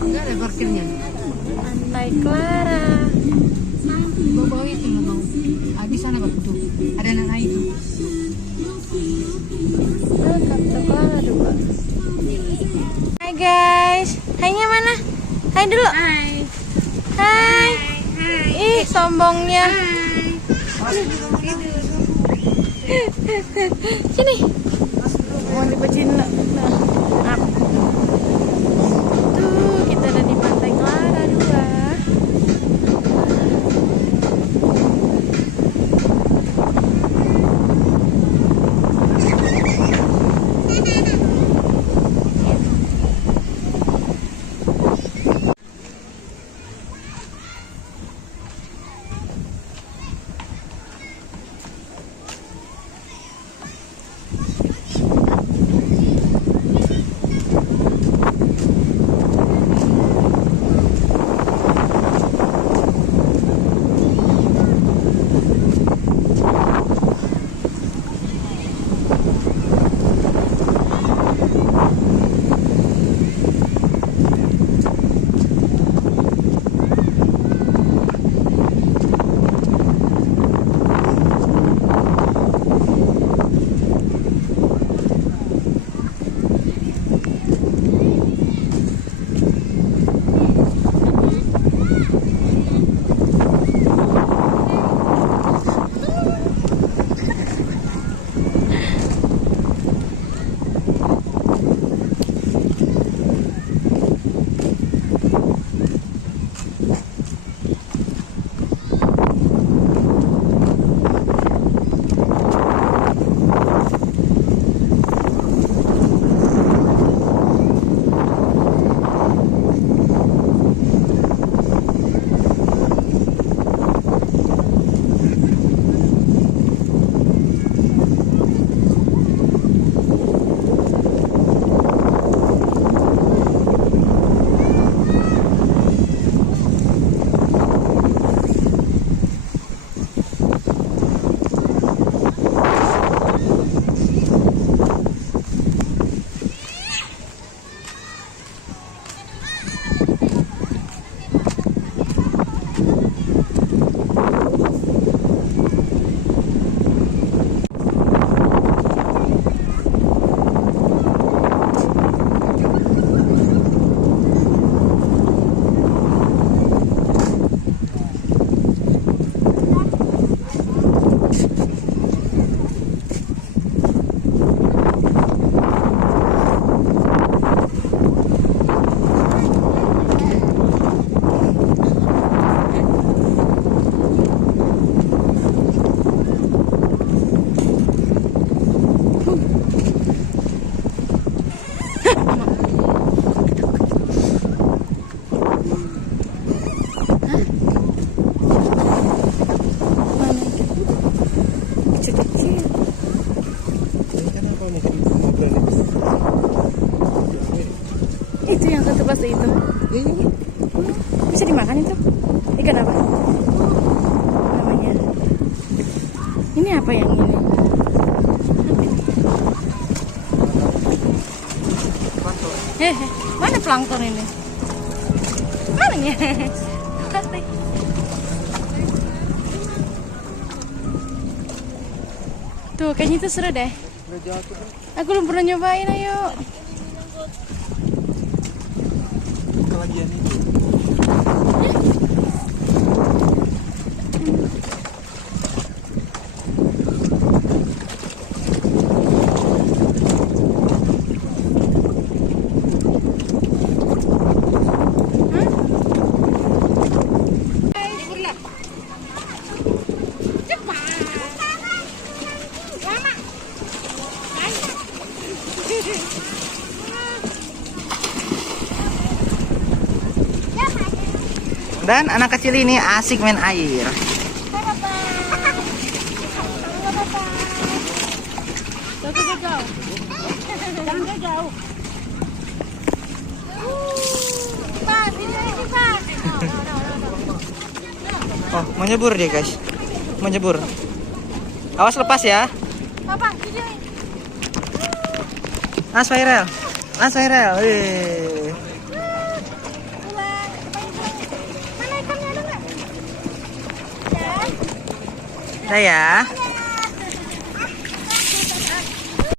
Enggak ada parkirnya. Pantai Clara. Bawah itu nggak mau. Ah, di sana bang tuh. Ada anak itu. Pantai Clara dua. Hai guys. Hai-nya mana? Hai dulu. Hai. Hai. Ih, sombongnya. Sini. Mau dibacain lah. Nah, tuh kita ada di Pantai Clara 2. Itu yang satu pas itu. Bisa dimakan itu? Ikan apa? Namanya. Ini apa yang ini? Hehe, mana plankton ini? Mana ya? Tuh, kayaknya itu seru deh. Aku belum pernah nyobain, ayo. Kelagian itu. Dan anak kecil ini asik main air. Oh, mau nyebur dia guys. Mau nyebur. Awas lepas ya. Papa, videoin. Mas Fairel. Mas Ferel. Wih. Mana ikannya ada nggak? Ya. Udah ya.